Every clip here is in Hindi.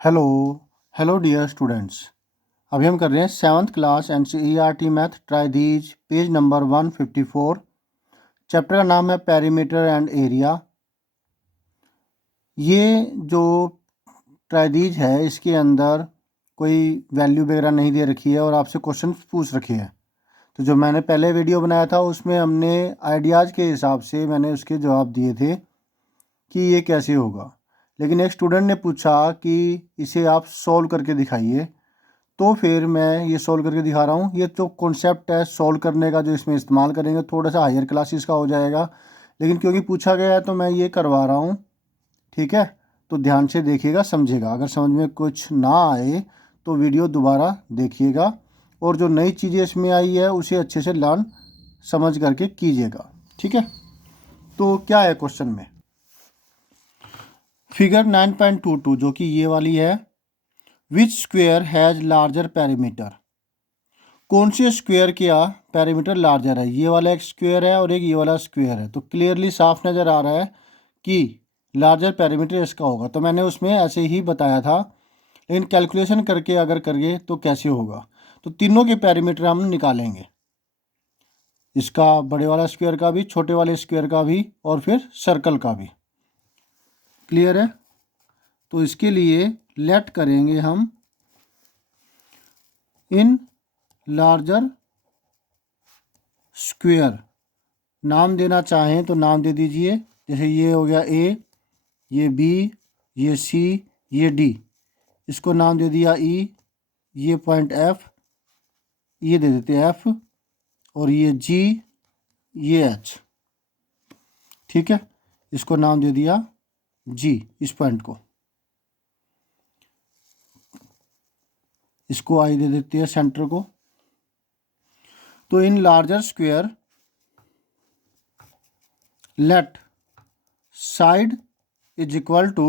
Hello hello dear students. अभी हम कर रहे हैं 7th class NCERT math try these page number 154। Chapter का नाम है पेरीमीटर एंड एरिया। ये जो ट्राई दीज है इसके अंदर कोई वैल्यू वगैरह नहीं दे रखी है और आपसे क्वेश्चन पूछ रखे हैं। तो जो मैंने पहले वीडियो बनाया था उसमें हमने आइडियाज़ के हिसाब से मैंने उसके जवाब दिए थे कि ये कैसे होगा। लेकिन एक स्टूडेंट ने पूछा कि इसे आप सॉल्व करके दिखाइए, तो फिर मैं ये सॉल्व करके दिखा रहा हूँ। ये जो कॉन्सेप्ट है सॉल्व करने का जो इसमें इस्तेमाल करेंगे थोड़ा सा हायर क्लासेस का हो जाएगा, लेकिन क्योंकि पूछा गया है तो मैं ये करवा रहा हूँ। ठीक है, तो ध्यान से देखिएगा, समझिएगा। अगर समझ में कुछ ना आए तो वीडियो दोबारा देखिएगा और जो नई चीज़ें इसमें आई है उसे अच्छे से लर्न समझ करके कीजिएगा। ठीक है, तो क्या है क्वेश्चन में? फिगर 9.22 जो कि ये वाली है, विच स्क्वेयर हैज़ लार्जर पेरीमीटर। कौन से स्क्वायर का पेरीमीटर लार्जर है? ये वाला एक स्क्वायर है और एक ये वाला स्क्वायर है, तो क्लियरली साफ नज़र आ रहा है कि लार्जर पेरीमीटर इसका होगा। तो मैंने उसमें ऐसे ही बताया था, लेकिन कैलकुलेशन करके अगर करिए तो कैसे होगा? तो तीनों के पेरीमीटर हम निकालेंगे, इसका बड़े वाला स्क्वायर का भी, छोटे वाले स्क्वायर का भी और फिर सर्कल का भी। क्लियर है? तो इसके लिए लेट करेंगे हम इन लार्जर स्क्वायर। नाम देना चाहें तो नाम दे दीजिए, जैसे ये हो गया ए, ये बी, ये सी, ये डी, इसको नाम दे दिया ई। ये पॉइंट एफ, ये दे देते एफ, और ये जी, ये एच। ठीक है, इसको नाम दे दिया जी, इस पॉइंट को। इसको आई दे देते हैं सेंटर को। तो in larger square let side is equal to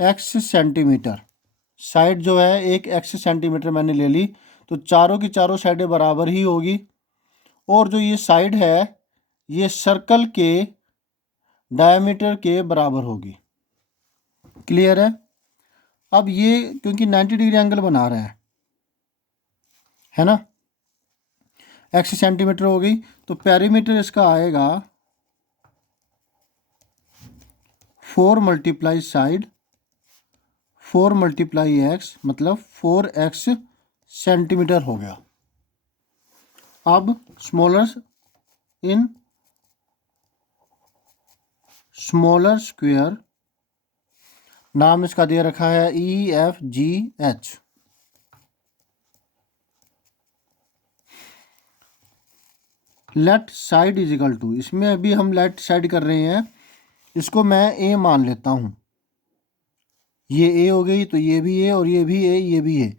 x centimetre. Side जो है एक एक्स सेंटीमीटर मैंने ले ली, तो चारों की चारों साइडें बराबर ही होगी। और जो ये साइड है ये सर्कल के डायमीटर के बराबर होगी। क्लियर है? अब ये क्योंकि 90 डिग्री एंगल बना रहा है ना, एक्स सेंटीमीटर हो गई, तो पेरीमीटर इसका आएगा 4 मल्टीप्लाई साइड 4 मल्टीप्लाई एक्स, मतलब 4x सेंटीमीटर हो गया। अब इन स्मॉलर स्क्वायर, नाम इसका दे रखा है EFGH। Let side is equal to, इसमें अभी हम लेट साइड कर रहे हैं, इसको मैं ए मान लेता हूँ। ये ए हो गई तो ये भी ए, और ये भी ए, ये भी ए,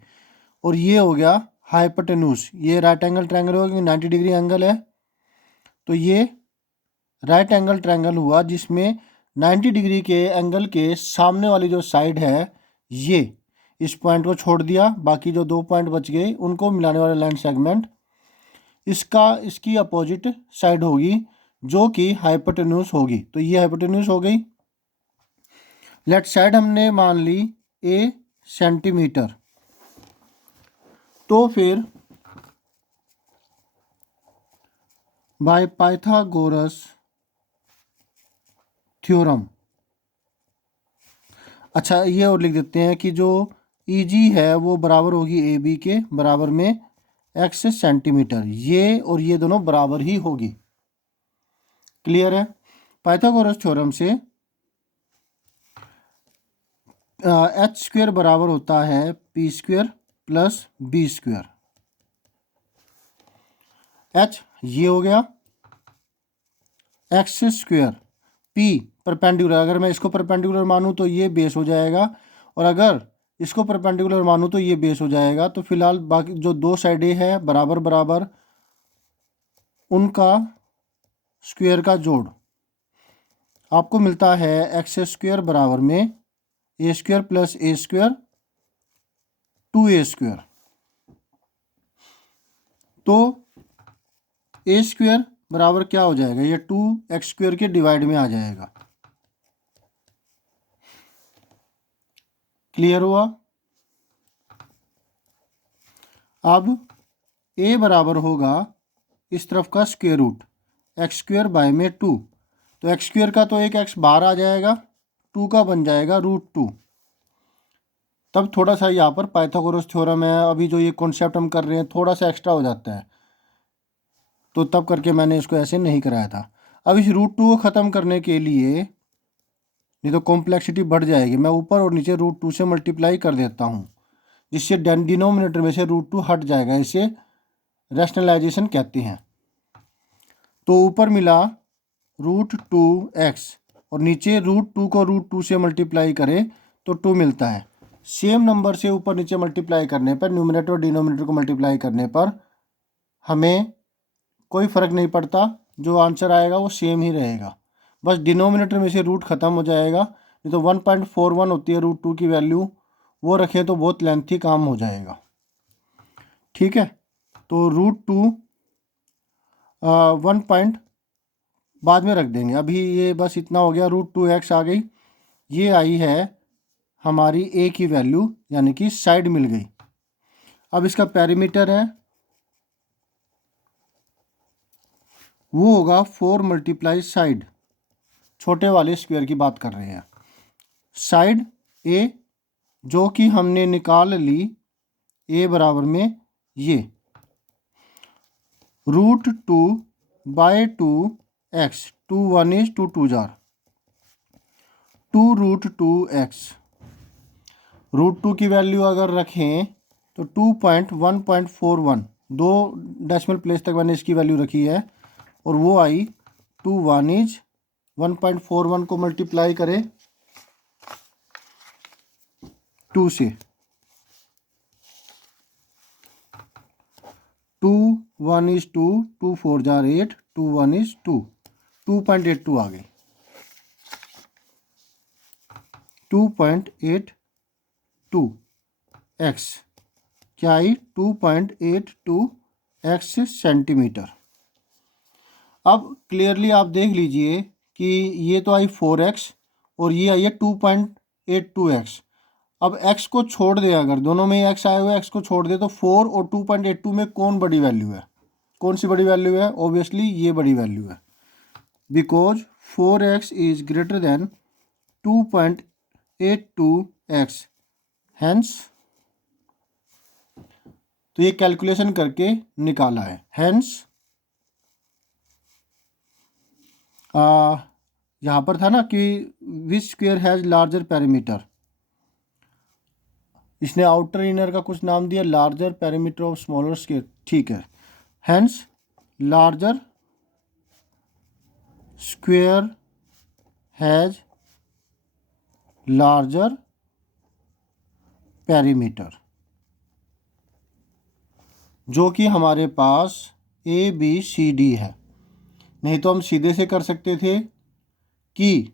और ये हो गया हाइपोटेन्यूज। ये राइट एंगल ट्रायंगल होगा क्योंकि 90 डिग्री एंगल है, तो ये राइट एंगल ट्रायंगल हुआ जिसमें 90 डिग्री के एंगल के सामने वाली जो साइड है ये, इस पॉइंट को छोड़ दिया, बाकी जो दो पॉइंट बच गए उनको मिलाने वाला लाइन सेगमेंट इसकी अपोजिट साइड होगी जो कि हाइपोटेन्यूज होगी। तो ये हाइपोटेन्यूज हो गई। लेफ्ट साइड हमने मान ली ए सेंटीमीटर, तो फिर बाय पाइथागोरस थ्योरम, अच्छा ये और लिख देते हैं कि जो EG है वो बराबर होगी AB के, बराबर में x सेंटीमीटर, ये और ये दोनों बराबर ही होगी। क्लियर है? पाइथागोरस थ्योरम से h स्क्वायर बराबर होता है p square plus b square. h ये हो गया, x स्क्वायर, p परपेंडिकुलर, अगर मैं इसको परपेंडिकुलर मानूं तो ये बेस हो जाएगा, और अगर इसको परपेंडिकुलर मानूं तो ये बेस हो जाएगा। तो फिलहाल बाकी जो दो साइडें हैं बराबर बराबर, उनका स्क्वायर का जोड़ आपको मिलता है एक्स स्क्वायर बराबर में ए स्क्वायर प्लस ए स्क्वायर 2a स्क्वायर। तो ए स्क्वायर बराबर क्या हो जाएगा? ये 2x स्क्वायर के डिवाइड में आ जाएगा। क्लियर हुआ। अब a बराबर होगा इस तरफ का square root x square by में 2, तो एक्स स्क्वायर का तो एक एक्स बाहर आ जाएगा, 2 का बन जाएगा √2। तब थोड़ा सा यहाँ पर पाइथागोरस थ्योरम है, अभी जो ये कॉन्सेप्ट हम कर रहे हैं थोड़ा सा एक्स्ट्रा हो जाता है, तो तब करके मैंने इसको ऐसे नहीं कराया था। अब इस √2 को ख़त्म करने के लिए, नहीं तो कॉम्प्लेक्सिटी बढ़ जाएगी, मैं ऊपर और नीचे √2 से मल्टीप्लाई कर देता हूँ, जिससे डिनोमिनेटर में से √2 हट जाएगा। इसे रैशनलाइजेशन कहते हैं। तो ऊपर मिला √2x और नीचे √2 को √2 से मल्टीप्लाई करें तो 2 मिलता है। सेम नंबर से ऊपर नीचे मल्टीप्लाई करने पर, न्यूमरेटर और डिनोमिनेटर को मल्टीप्लाई करने पर हमें कोई फ़र्क नहीं पड़ता, जो आंसर आएगा वो सेम ही रहेगा, बस डिनोमिनेटर में से रूट ख़त्म हो जाएगा। नहीं तो 1.41 होती है √2 की वैल्यू, वो रखें तो बहुत लेंथी काम हो जाएगा। ठीक है, तो √2 1 बाद में रख देंगे, अभी ये बस इतना हो गया। √2x आ गई, ये आई है हमारी a की वैल्यू, यानी कि साइड मिल गई। अब इसका पेरीमीटर है वो होगा 4 मल्टीप्लाई साइड, छोटे वाले स्क्वायर की बात कर रहे हैं। साइड a जो कि हमने निकाल ली a बराबर में ये √2 bye 2x, 2 1 is 2 2 jar 2√2x। √2 की वैल्यू अगर रखें तो 2.1.41, 2 डेसिमल प्लेस तक मैंने इसकी वैल्यू रखी है, और वो आई 2 1 is 1.41 को मल्टीप्लाई करें 2 से, 2 1 is 2, 2 4 जार 8, 2 1 is 2, 2.82 आ गई। 2.82x क्या आई? 2.82x centimetre. अब क्लियरली आप देख लीजिए कि ये तो आई 4x और ये आई है 2.82x। अब x को छोड़ दे, अगर दोनों में x आए हुए x को छोड़ दे तो 4 और 2.82 में कौन बड़ी वैल्यू है? कौन सी बड़ी वैल्यू है? ऑब्वियसली ये बड़ी वैल्यू है, because 4x is greater than 2.82x। Hence तो ये कैलकुलेशन करके निकाला है। हैंस यहाँ पर था ना कि which square has larger perimeter, इसने आउटर इनर का कुछ नाम दिया, larger perimeter of smaller square. ठीक है, hence larger square has larger perimeter, जो कि हमारे पास ABCD है। नहीं तो हम सीधे से कर सकते थे कि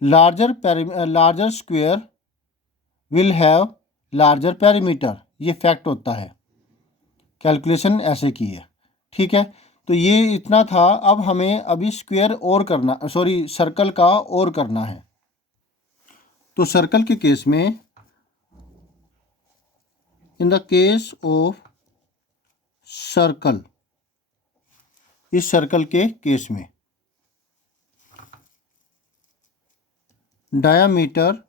larger square will have larger perimeter, ये फैक्ट होता है, कैलकुलेशन ऐसे की है। ठीक है, तो ये इतना था। अब हमें अभी स्क्वायर और करना, सॉरी सर्कल का और करना है। तो सर्कल के केस में, in the case of circle, इस सर्कल के केस में डायामीटर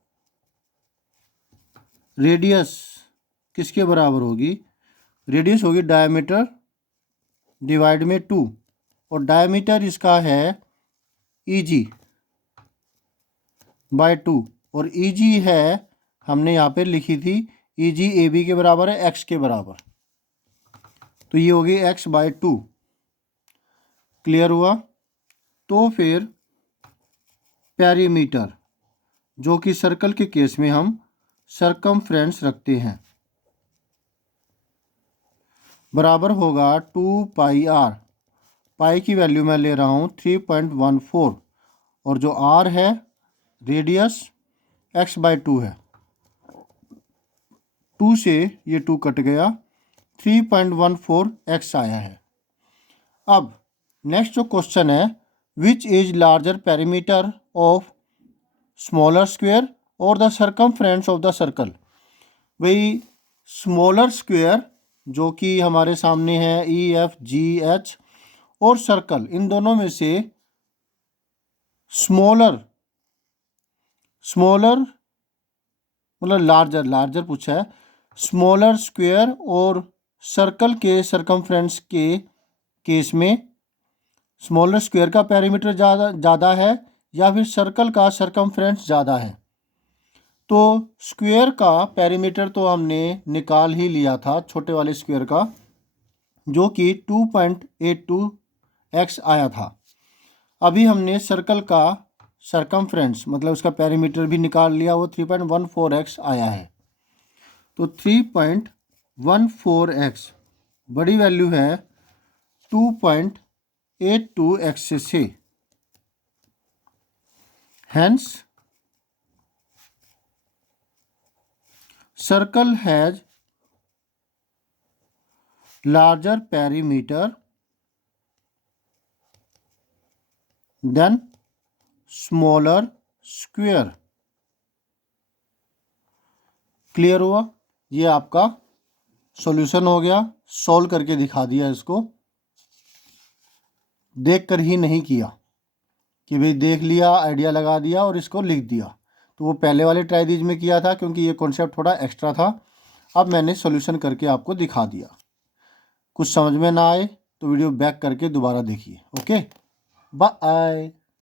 रेडियस किसके बराबर होगी? रेडियस होगी डायामीटर डिवाइड में 2, और डायामीटर इसका है EG बाय 2, और EG है, हमने यहाँ पे लिखी थी EG AB के बराबर है, x के बराबर, तो ये होगी x बाय 2। क्लियर हुआ? तो फिर पेरीमीटर, जो कि सर्कल के केस में हम सरकमफ्रेंस रखते हैं, बराबर होगा 2πr। पाई की वैल्यू मैं ले रहा हूँ 3.14, और जो r है रेडियस x बाय 2 है, 2 से ये 2 कट गया, 3.14x आया है। अब नेक्स्ट जो क्वेश्चन है, which is larger perimeter of smaller square और the circumference of the circle. वही स्मॉलर स्क्वायर जो कि हमारे सामने है EFGH और सर्कल, इन दोनों में से स्मॉलर मतलब लार्जर पूछा है। स्मॉलर स्क्वायर और सर्कल के सर्कमफ्रेंस के केस में स्मॉलर स्क्वायर का पेरीमीटर ज़्यादा है या फिर सर्कल का सर्कमफ्रेंस ज़्यादा है। तो स्क्वायर का पेरीमीटर तो हमने निकाल ही लिया था छोटे वाले स्क्वायर का, जो कि 2.82x आया था। अभी हमने सर्कल का सर्कमफ्रेंस मतलब उसका पेरीमीटर भी निकाल लिया, वो 3.14x आया है। तो 3.14x बड़ी वैल्यू है 2.82x से। Hence, circle has larger perimeter than smaller square। Clear हुआ? ये आपका सॉल्यूशन हो गया। सॉल्व करके दिखा दिया, इसको देख कर ही नहीं किया कि भाई देख लिया, आइडिया लगा दिया और इसको लिख दिया। तो वो पहले वाले ट्राइडीज में किया था क्योंकि ये कॉन्सेप्ट थोड़ा एक्स्ट्रा था। अब मैंने सॉल्यूशन करके आपको दिखा दिया। कुछ समझ में ना आए तो वीडियो बैक करके दोबारा देखिए। Okay, bye.